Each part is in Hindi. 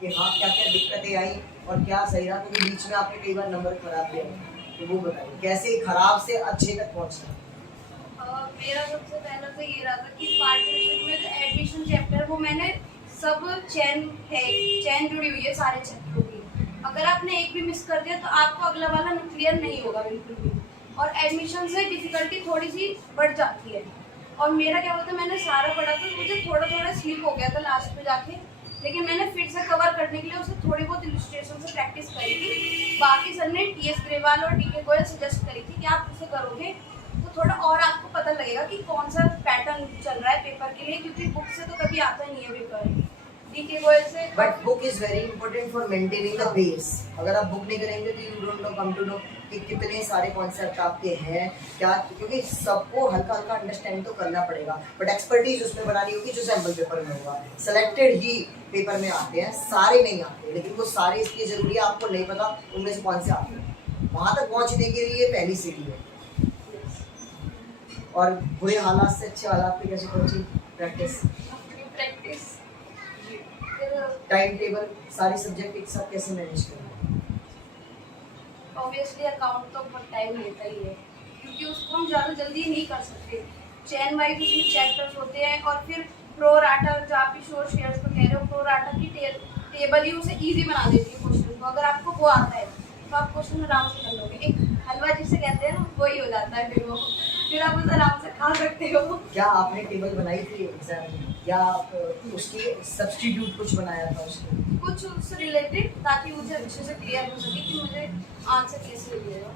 कि हाँ क्या क्या दिक्कतें आई और क्या सही रहा, क्योंकि बीच में आपने कई बार नंबर खराब दिया, तो वो बताइए कैसे खराब से अच्छे तक पहुँचना। मेरा सबसे पहला तो ये रहा था कि पार्टनरशिप में जो एडमिशन चैप्टर वो मैंने सब चैन जुड़ी हुई है सारे चैप्टरों की। अगर आपने एक भी मिस कर दिया तो आपको अगला वाला क्लियर नहीं होगा बिल्कुल भी, और एडमिशन से डिफिकल्टी थोड़ी सी बढ़ जाती है। और मेरा क्या होता है, मैंने सारा पढ़ा था, मुझे थोड़ा थोड़ा स्लिप हो गया था लास्ट में जाके, लेकिन मैंने फिर से कवर करने के लिए उसे थोड़ी बहुत इलस्ट्रेशन से प्रैक्टिस करी थी। बाकी सर ने टीएस ग्रेवाल और डीके गोयल सजेस्ट करी थी कि आप उसे करोगे तो थोड़ा और आपको पता लगेगा कि कौन सा पैटर्न चल रहा है पेपर के लिए, क्योंकि बुक से तो कभी आता नहीं है पेपर डीके गोयल से। But book is very important for maintaining the base. अगर आप बुक नहीं करेंगे तो you don't know come to know कि कितने सारे कॉन्सेप्ट आपके हैं क्या, क्योंकि सबको हल्का हल्का अंडरस्टैंड तो करना पड़ेगा, बट एक्सपर्टीज उसमें बनानी होगी जो सैम्पल पेपर में होगा। सेलेक्टेड ही पेपर में आते हैं, सारे नहीं आते, लेकिन वो सारे इसलिए जरूरी है, आपको नहीं पता उनमें से कौन से आते हैं। वहां तक पहुंचने के लिए पहली सीढ़ी है। और बुरे हालात से अच्छे हालात पे कैसे पहुंची? प्रैक्टिस। टाइम टेबल सारी सब्जेक्ट एक साथ कैसे मैनेज करना? ऑब्वियसली अकाउंट तो बहुत टाइम लेता ही है, क्योंकि उसको हम ज़्यादा जल्दी नहीं कर सकते। चैन वाइज उसमें चैप्टर्स होते हैं, और फिर प्रो राटा जो आप शोर शेयर्स को कह रहे हो, प्रो राटा की टेबल ही उसे इजी बना देती है क्वेश्चन को। अगर आपको वो आता है तो आप क्वेश्चन आराम से कर लोगे। एक हलवा जिसे कहते हैं ना, वही हो जाता है फिर आप उसे आराम से खा सकते हो। क्या आपने टेबल बनाई थी एग्जाम में, या उसकी सब्स्टिट्यूट कुछ बनाया था उसको? कुछ उससे रिलेटेड, ताकि मुझे अच्छे से क्लियर हो सके कि मुझे आंसर कैसे मिलेगा।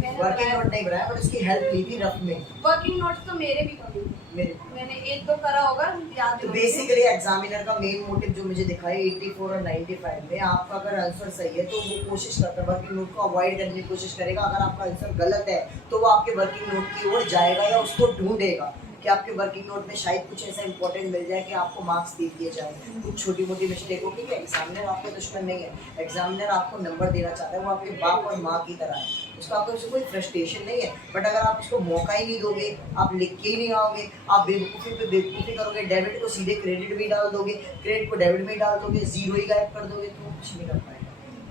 वर्किंग नोट नहीं बनाया, बट उसकी हेल्प ली थी रफ में। वर्किंग नोट्स तो मेरे भी कम मेरे मैंने एक दो करा होगा याद। तो बेसिकली एग्जामिनर का मेन मोटिव जो मुझे दिखा है 84 और 95 में, आपका अगर आंसर सही है तो वो कोशिश करता है वर्किंग नोट को अवॉइड करने की कोशिश करेगा। अगर आपका आंसर गलत है तो वो आपके वर्किंग नोट की ओर जाएगा या उसको ढूंढेगा कि आपके वर्किंग नोट में शायद कुछ ऐसा इंपॉर्टेंट मिल जाए कि आपको मार्क्स दे दिए जाए। कुछ छोटी मोटी मिस्टेक होगी कि एग्जामिनर आपका दुश्मन नहीं है, एग्जामिनर आपको नंबर देना चाहता है, वो आपके बाप और माँ की तरह है, उसका आपको उससे कोई फ्रस्ट्रेशन नहीं है। बट अगर आप उसको मौका ही नहीं दोगे, आप लिख के ही नहीं आओगे, आप बेवकूफ़ी पे बेवकूफ़ी करोगे, डेबिट को सीधे क्रेडिट में डाल दोगे, क्रेडिट को डेबिट में डाल दोगे, जीरो ही गायब कर दोगे, तो कुछ नहीं कर पाएगा।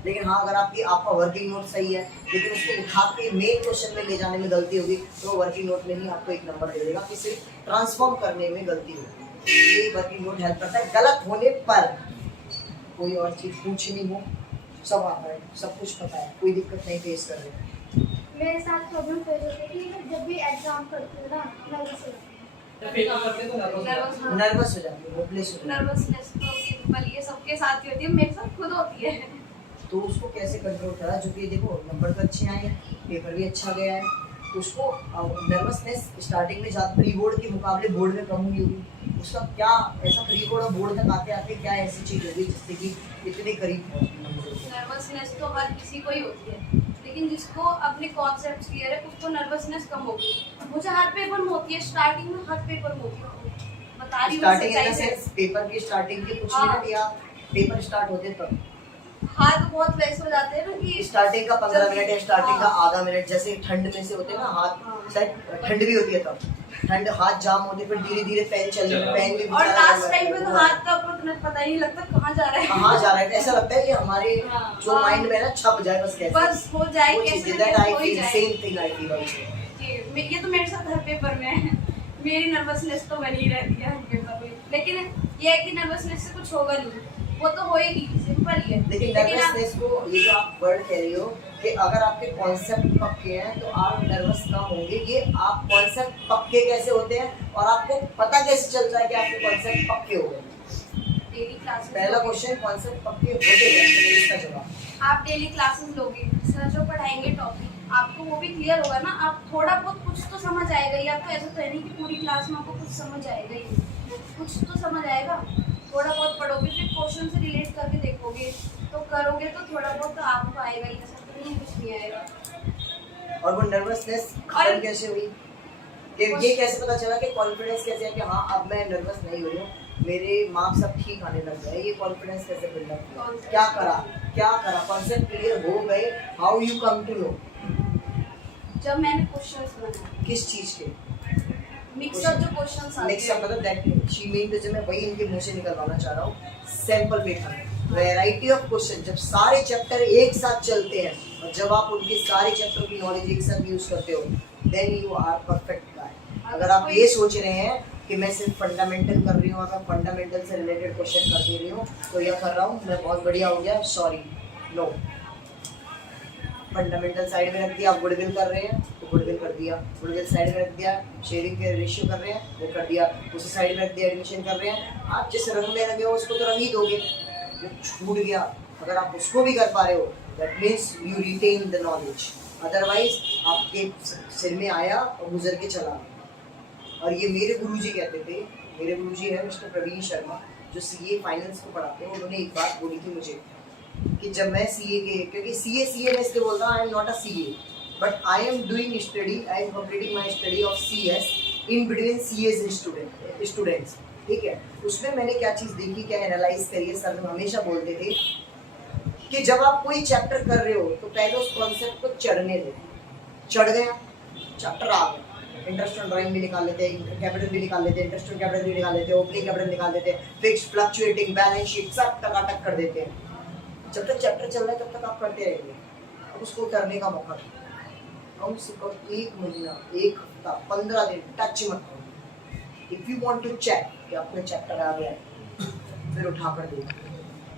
लेकिन हाँ, अगर आपका वर्किंग नोट सही है, लेकिन उसको उठा के मेन क्वेश्चन में ले जाने में गलती होगी, तो वर्किंग नोट में ही आपको एक नंबर दे देगा कि सिर्फ ट्रांसफॉर्म करने में गलती होगी। ये वर्किंग नोट हेल्प करता है। गलत होने पर कोई और चीज़ पूछनी हो, सब आता है, सब कुछ पता है, कोई दिक्कत नहीं फेस कर रहे। मेरे साथ प्रॉब्लम फेस होती है कि मैं जब भी एग्जाम करती हूँ ना, नर्वस हो जाती हूँ। नर्वस हो जाती है, होपलेस हो जाती है। नर्वसनेस तो सिंपल ये सबके साथ ही होती है, मेरे साथ खुद होती है। तो उसको कैसे कंट्रोल करा? जो कि देखो नंबर तो अच्छे आए हैं, पेपर भी अच्छा गया है, तो उसको नर्वसनेस स्टार्टिंग में ज़्यादा प्री बोर्ड के मुकाबले बोर्ड में कम हुई होगी। उसका क्या ऐसा प्री बोर्ड और बोर्ड तक आते आते क्या ऐसी चीज़ होगी जिससे कि इतने करीब पहुंची? नर्वसनेस तो हर किसी को ही होती है, लेकिन जिसको अपने कॉन्सेप्ट क्लियर है उसको नर्वसनेस कम होगी। मुझे हर पेपर में होती है, स्टार्टिंग में हर पेपर में होती है, बता रही हूँ स्टार्टिंग इन द सच्चाई से। सेंस पेपर की स्टार्टिंग के कुछ हाँ। मिनट या पेपर स्टार्ट होते तब? हाथ बहुत वैसे हो जाते हैं ना कि स्टार्टिंग का 15 मिनट या स्टार्टिंग का आधा मिनट, जैसे ठंड में से होते हैं ना हाथ, हाँ। शायद ठंड भी होती है तब, ठंड हाथ जाम होते, फिर धीरे धीरे पेन चलने, पेन भी और लास्ट टाइम पे तो हाथ का पता ही नहीं लगता कहाँ जा रहा है। कहाँ जा रहा है, ऐसा लगता है कि हमारे हाँ। जो माइंड में ना छप जाए बस, कैसे बस हो जाए, वो कैसे चीज़ ना that कैसे I हो ही feel, जाए। same thing I feel also। ये तो मेरे साथ हर पेपर में है, मेरी नर्वसनेस तो बनी रहती है हर पेपर में, लेकिन ये है कि नर्वसनेस से कुछ होगा नहीं, वो तो होएगी, सिंपल ही है। लेकिन नर्वसनेस को, ये जो आप वर्ड कह रही हो कि अगर आपके कॉन्सेप्ट पक्के हैं तो आप नर्वस ना होंगे, ये आप कॉन्सेप्ट पक्के कैसे होते हैं और आपको पता कैसे चलता है कि आपके कॉन्सेप्ट पक्के हो गए? डेली क्लासेस, पहला क्वेश्चन, कॉन्सेप्ट पक्के होते कैसे, इसका जवाब। आप डेली क्लासेस लोगे, सर जो पढ़ाएंगे टॉपिक आपको वो भी क्लियर होगा ना, आप थोड़ा बहुत कुछ तो समझ आएगा ही। आपको ऐसा तो है नहीं कि पूरी क्लास में आपको कुछ समझ आएगा ही, कुछ तो समझ आएगा। थोड़ा बहुत पढ़ोगे, फिर क्वेश्चन से रिलेट करके देखोगे, तो करोगे तो थोड़ा बहुत तो आपको आएगा ही, ऐसा तो नहीं कुछ नहीं आएगा। और वो नर्वसनेस खत्म कैसे हुई? ये कैसे पता चला कि कॉन्फिडेंस कैसे है कि हाँ अब मैं नर्वस नहीं हो रही हूँ, मेरे मार्क्स अब ठीक आने लग गए? ये कॉन्फिडेंस कैसे बिल्ड अप हुआ? क्या करा कॉन्सेप्ट क्लियर हो गए? How you come to know? जब मैंने क्वेश्चंस बनाए, किस चीज के मिक्सअप जो क्वेश्चंस आते मिक्सअप, हैं, मतलब दैट शी मीन, जैसे मैं वही इनके मुंह से निकलवाना चाह रहा हूँ, sample paper variety of question, जब सारे चैप्टर एक साथ चलते हैं और जब आप उनके सारे चैप्टर की नॉलेज एक साथ यूज करते हो, then you are perfect guy. अगर आप ये सोच रहे हैं कि मैं सिर्फ फंडामेंटल कर रही हूँ और मैं फंडामेंटल से रिलेटेड क्वेश्चन कर दे रही हूँ तो यह कर रहा हूँ मैं बहुत बढ़िया हो गया, सॉरी, नो। फंडामेंटल साइड में रख दिया, आप गुडविल कर रहे हैं तो गुडविल कर दिया, गुडविल साइड में रख दिया, शेयरिंग के रेशियो कर रहे हैं वो कर दिया, उसी साइड में रख दिया, एडमिशन कर रहे हैं। आप जिस रंग में लगे हो उसको तो रंग ही दोगे, जो छूट गया अगर आप उसको भी कर पा रहे हो that means you retain the knowledge, otherwise आपके सिर में आया और गुजर के चला। और ये मेरे गुरुजी कहते थे, मेरे गुरुजी है मिस्टर प्रवीण शर्मा जो सीए फाइनेंस को पढ़ाते हैं, उन्होंने एक बात बोली थी मुझे कि जब मैं सीए के, क्योंकि सीए मैं इसलिए बोलता हूँ I am not a CA but I am doing study, I am completing my study of CS in between CS students, ठीक है। उसमें मैंने क्या चीज़ देखी, क्या एनालाइज करी है, सर हमेशा बोलते थे कि जब आप कोई चैप्टर कर रहे हो तो पहले उस कॉन्सेप्ट को चढ़ने दो, चढ़ गया चैप्टर आ गया, इंटरेस्ट ऑन ड्राइंग भी निकाल लेते हैं, कैपिटल भी निकाल लेते हैं, इंटरेस्ट ऑन कैपिटल भी निकाल लेते हैं, ओपनिंग कैपिटल निकाल देते हैं, फिक्स्ड फ्लक्चुएटिंग बैलेंस शीट सब टकाटक कर देते हैं। जब तक चैप्टर चल रहा है तब तक आप करते रहेंगे, अब उसको करने का मौका दो, कम से कम 1 महीना, 1 हफ्ता, 15 दिन टच मत करो। If you want to check कि आपका चैप्टर आ गया है फिर उठा कर देखो,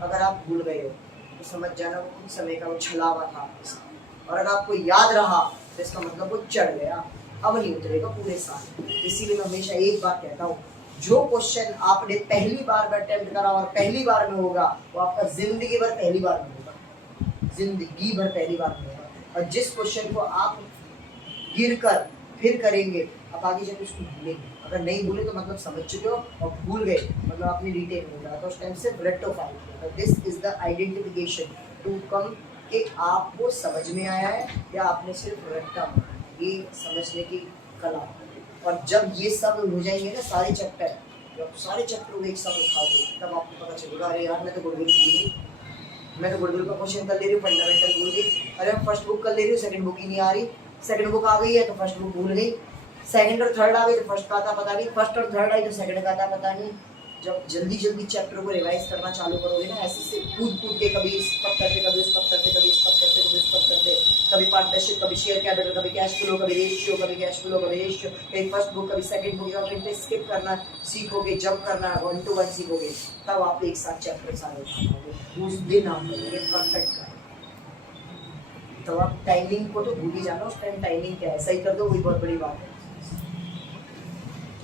अगर आप भूल गए हो तो समझ जाना वो कुछ समय का वो छलावा था आपके साथ, और अगर आपको याद रहा तो इसका मतलब वो चढ़ गया, अब नहीं उतरेगा पूरे साल। इसीलिए मैं हमेशा एक बात कहता हूँ, जो क्वेश्चन आपने पहली बार में अटेम्प्ट करा और पहली बार में होगा वो आपका जिंदगी भर पहली बार में होगा, जिंदगी भर पहली बार में होगा। और जिस क्वेश्चन को आप गिर कर फिर करेंगे आप आगे जाकर उसको भूलेंगे, अगर नहीं भूले तो मतलब समझ चुके हो, और भूल गए मतलब आपने रिटेन नहीं करा तो उस टाइम से rectify. This is the identification to come कि आपको समझ में आया है या आपने सिर्फ रट्टा, ये समझने की कला। और जब ये सब हो जाएंगे ना सारे चैप्टर, जब सारे चैप्टर को एक साथ उठाओगे तब आपको पता चलेगा अरे यार मैं तो गुडविल भूल गई, मैं तो गुडविल का क्वेश्चन कर ले रही हूँ, फंडामेंटल भूल गई, अरे मैं फर्स्ट बुक कर ले रही हूँ सेकंड बुक ही नहीं आ रही, सेकंड बुक आ गई है तो फर्स्ट बुक भूल गई, सेकंड और थर्ड आ गई तो फर्स्ट का था पता नहीं, फर्स्ट और थर्ड आई तो सेकंड का था पता नहीं। जब जल्दी जल्दी चैप्टर को रिवाइज करना चालू करोगे ना, ऐसे से कूद कूद के कभी इस पक करते, कभी उस पक करते, कभी इस पक करते, कभी उस पक करते, कभी पार्टनरशिप, कभी शेयर कैपिटल, कभी कैश फ्लो, कभी रेशियो, कभी कैश फ्लो, कभी रेशियो, कभी फर्स्ट बुक, कभी सेकंड बुक, जब आप स्किप करना सीखोगे, जंप करना 1 to 1 सीखोगे, तब आप एक साथ चैप्टर सारे उठा पाओगे, उस दिन आप करोगे परफेक्ट का। तो आप टाइमिंग को तो भूल ही जाना, उस टाइम टाइमिंग क्या है सही कर दो, वही बहुत बड़ी बात है।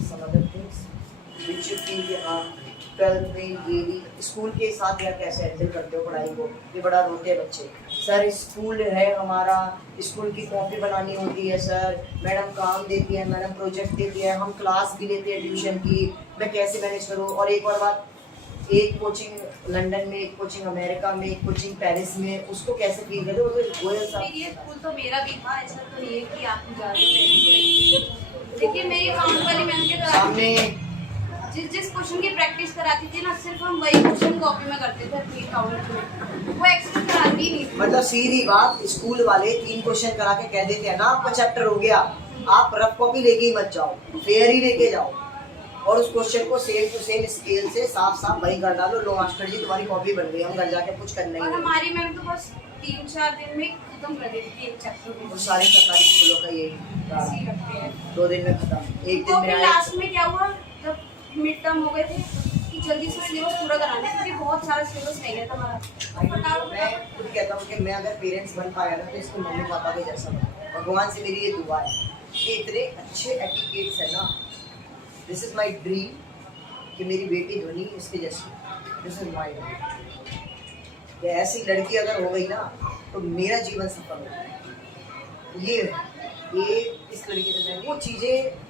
Some other things which you feel कि हाँ 12th में ये भी स्कूल के साथ यार कैसे हैंडल करते हो पढ़ाई को, ये बड़ा रोते हैं बच्चे, सर स्कूल है हमारा, स्कूल की कॉपी बनानी होती है सर, मैडम काम देती है, मैडम प्रोजेक्ट देती है, हम क्लास भी लेते हैं ट्यूशन की, मैं कैसे मैनेज करूँ। और एक और बात, एक कोचिंग लंदन में, एक कोचिंग अमेरिका में, एक कोचिंग पेरिस में, उसको कैसे फील करते हो, वो तो गोयल साहब। ये स्कूल तो मेरा भी था, ऐसा तो नहीं है कि आप जा रहे हो, लेकिन मेरी अकाउंट वाली मैम के सामने जिस क्वेश्चन की प्रैक्टिस कराती थी ना, सिर्फ हम वही क्वेश्चन कॉपी में करते थे अपनी अकाउंट में, वो एक्स्ट्रा कराती ही नहीं थी। मतलब सीधी बात, स्कूल वाले 3 क्वेश्चन करा के कह देते हैं ना आपका चैप्टर हो गया, आप रफ कॉपी लेके ही मत जाओ, फेयर ही लेके जाओ, और उस क्वेश्चन को सेम टू सेम स्केल से साफ साफ वही कर डालो, लो मास्टर जी तुम्हारी कॉपी बन गई, हम घर जाके कुछ करना और ही हमारी मैम तो बस 3-4 दिन में खत्म कर देती थी एक चैप्टर नहीं। को, सारे सरकारी स्कूलों का यही ऐसे ही करते हैं। 2 दिन में खत्म, एक तो दिन में फिर आया। लास्ट में क्या हुआ, जब मिड टर्म हो गए थे कि जल्दी से सिलेबस पूरा कराना, क्योंकि बहुत सारा सिलेबस रह गया था हमारा, तो मैं खुद कहता हूँ कि मैं अगर पेरेंट्स बन पाया ना तो इसको मम्मी पापा के जैसा बना। भगवान से मेरी ये दुआ है कि इतने अच्छे एटिकेट्स है ना, दिस इज माई ड्रीम कि मेरी बेटी ध्वनि इसके जैसी, दिस इज माई ड्रीम कि ऐसी लड़की अगर हो गई ना तो मेरा जीवन सफल हो। ये इस तरीके से वो चीज़ें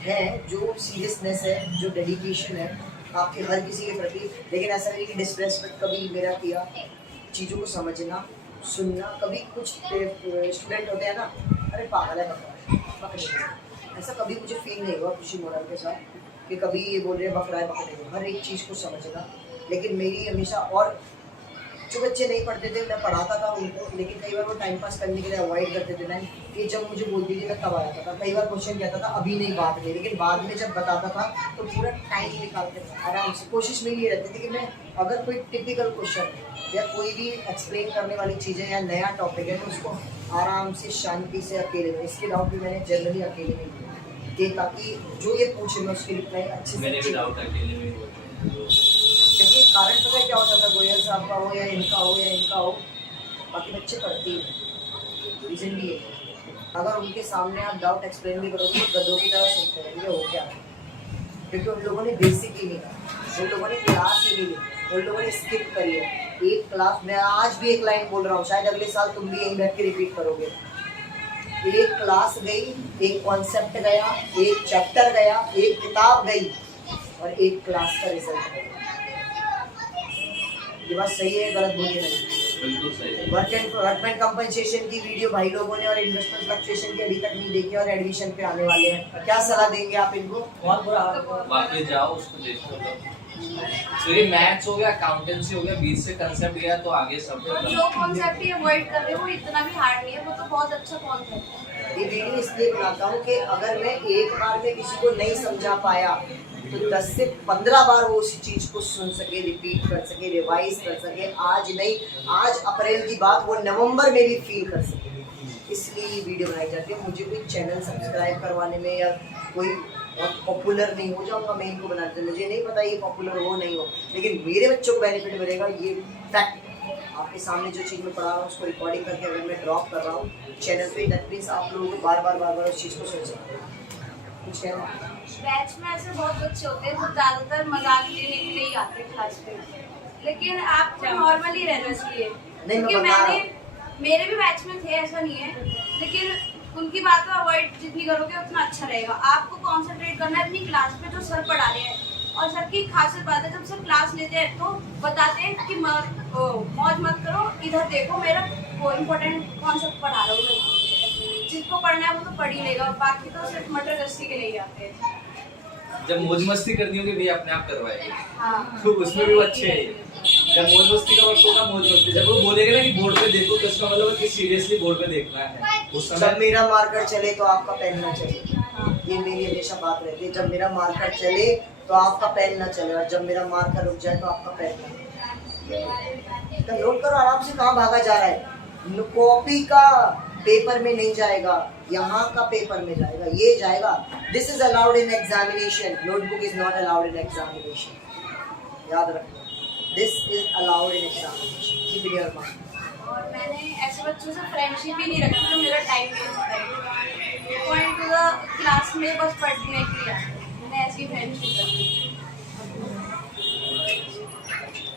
हैं जो सीरियसनेस है, जो डेडिकेशन है आपके हर किसी के प्रति, लेकिन ऐसा नहीं कि डिसरेस्पेक्ट कभी मेरा किया, चीज़ों को समझना सुनना। कभी कुछ स्टूडेंट होते हैं ना, अरे पागल है पकड़े, ऐसा कभी मुझे फील नहीं हुआ खुशी मोरल के साथ कि कभी ये बोल रहे हैं बकरा है पकड़े, हर एक चीज़ को समझना। लेकिन मेरी हमेशा, और जो बच्चे नहीं पढ़ते थे मैं पढ़ाता था उनको, लेकिन कई बार वो टाइम पास करने के लिए अवॉइड करते थे ना, कि जब मुझे बोलती थी मैं तब आ जाता था। कई बार क्वेश्चन कहता था अभी नहीं बात में, लेकिन बाद में जब बताता था तो पूरा टाइम निकालते थे आराम से। कोशिश मेरी ये रहती थी कि मैं अगर कोई टिपिकल क्वेश्चन या कोई भी एक्सप्लेन करने वाली चीज़ें या नया टॉपिक है तो उसको आराम से शांति से अकेले में, इसके डाउट भी मैंने जनरली अकेले में किए ताकि जो ये पूछे मैं उसकी रिप्लाई अच्छे से मेरे भी अच्छे- डाउट अकेले में ही होते हैं तो क्योंकि कारण पता है क्या होता था, गोयल साहब का हो या इनका हो, बाकी बच्चे पढ़ते ही नहीं। रीजन भी है, अगर उनके सामने आप डाउट एक्सप्लेन भी करोगे तो गधों की तरह सुनते रहेंगे हो क्या, क्योंकि उन लोगों ने बेसिक ही नहीं करा, उन लोगों ने क्लास ही नहीं ली, उन लोगों ने स्किप करी है एक क्लास। मैं आज भी एक लाइन बोल रहा हूँ, शायद अगले साल तुम भी यहीं बैठ के रिपीट करोगे। एक क्लास गई, एक कॉन्सेप्ट गया, एक चैप्टर गया, एक किताब गई और एक क्लास का रिजल्ट गया। ये बात सही है, गलत बोलिए नहीं। बिल्कुल सही है। वर्कमेंट कंपनसेशन की वीडियो भाई लोगों ने और इन्वेस्टमेंट फ्लक्चुएशन की अभी तक नहीं देखी और एडमिशन पे आने वाले हैं, क्या सलाह देंगे आप इनको? बहुत बुरा हाल तो है। वापस जाओ उसको देखो तो ये मैथ्स हो गया, अकाउंटेंसी हो गया, बीच से कंसेप्ट गया तो आगे सब और जो कॉन्सेप्ट ये अवॉइड कर रहे हो वो इतना भी हार्ड नहीं है, वो तो बहुत अच्छा कॉन्सेप्ट है। ये वीडियो इसलिए बनाता हूँ कि अगर मैं एक बार में किसी को नहीं समझा पाया तो 10 से 15 बार वो उसी चीज को सुन सके, रिपीट कर सके, रिवाइज कर सके। आज नहीं, आज अप्रैल की बात वो नवंबर में भी फील कर सके, इसलिए ये वीडियो बनाई जाती है। मुझे कोई चैनल सब्सक्राइब करवाने में या कोई बहुत पॉपुलर नहीं हो जाऊंगा मैं इनको बनाते, मुझे नहीं पता ये पॉपुलर हो नहीं हो, लेकिन मेरे बच्चों को बेनिफिट मिलेगा, ये फैक्ट। आपके सामने जो चीज़ मैं पढ़ा रहा हूँ उसको रिकॉर्डिंग करके अगर मैं ड्रॉप कर रहा हूँ चैनल पे, दैट मीन्स आप लोगों को बार बार उस चीज़ को सोच सकते हैं। कुछ कहना? बैच में ऐसे बहुत बच्चे होते हैं जो ज्यादातर मजाक लेने के लिए ही आते हैं क्लास पे, लेकिन आपको नॉर्मली रहना चाहिए। नहीं, मैं क्योंकि बता रहा मेरे भी बैच में थे, ऐसा नहीं है, लेकिन उनकी बात को अवॉइड जितनी करोगे उतना अच्छा रहेगा। आपको कॉन्सेंट्रेट करना है अपनी क्लास में जो सर पढ़ा रहे हैं, और सर की खासियत बात है जब सर क्लास लेते हैं तो बताते हैं कि मौज मत करो, इधर देखो मेरा वो इम्पोर्टेंट कॉन्सेप्ट पढ़ा रहा हूँ मैं, जिसको पढ़ना है वो तो पढ़ ही लेगा, बाकी तो सिर्फ मटर गश्ती के लिए आते हैं। जब मौज मस्ती करनी होगी भैया अपने आप करवाएंगे, हाँ, तो उसमें भी वो अच्छे हैं। जब मौज मस्ती का वक्त होगा मौज मस्ती, जब वो बोलेगा ना कि बोर्ड पे देखो तो इसका मतलब है कि सीरियसली बोर्ड पे देखना है उस जब समय। मेरा मार्कर चले तो आपका पेन ना चले, ये मेरी हमेशा बात रहती है। जब मेरा मार्कर चले तो आपका पेन ना चले, और जब मेरा मार्कर रुक जाए तो आपका पेन ना। तो नोट करो आराम से, कहाँ भागा जा रहा है। कॉपी का पेपर में नहीं जाएगा, यहाँ का पेपर में जाएगा, ये जाएगा। This is allowed in examination, notebook is not allowed in examination, याद रखना। This is allowed in examination, keep in your mind. और मैंने ऐसे बच्चों से फ्रेंडशिप ही नहीं रखी जो मेरा टाइम वेस्ट करे, पॉइंट टू द क्लास में बस पढ़ने के लिए आते हैं। मैंने ऐसी फ्रेंडशिप रखी।